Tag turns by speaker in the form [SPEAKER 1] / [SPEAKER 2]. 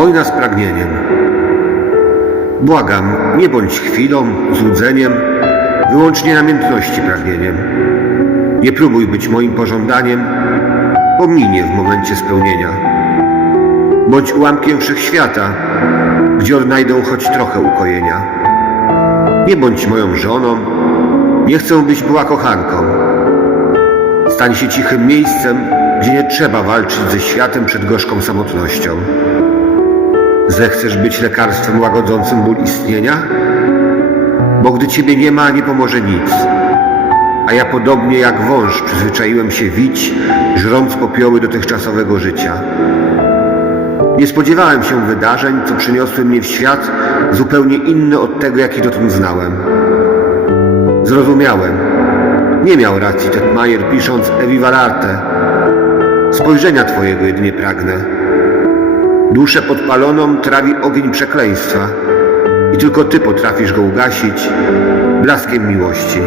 [SPEAKER 1] Wojna z pragnieniem. Błagam, nie bądź chwilą, złudzeniem, wyłącznie namiętności pragnieniem. Nie próbuj być moim pożądaniem, bo minie w momencie spełnienia. Bądź ułamkiem wszechświata, gdzie odnajdą choć trochę ukojenia. Nie bądź moją żoną, nie chcę, byś była kochanką. Stań się cichym miejscem, gdzie nie trzeba walczyć ze światem przed gorzką samotnością. Zechcesz być lekarstwem łagodzącym ból istnienia? Bo gdy Ciebie nie ma, nie pomoże nic. A ja podobnie jak wąż przyzwyczaiłem się wić, żrąc popioły dotychczasowego życia. Nie spodziewałem się wydarzeń, co przyniosły mnie w świat zupełnie inny od tego, jaki dotąd znałem. Zrozumiałem. Nie miał racji Tetmajer pisząc Evivalarte. Spojrzenia Twojego jedynie pragnę. Duszę podpaloną trawi ogień przekleństwa i tylko Ty potrafisz go ugasić blaskiem miłości.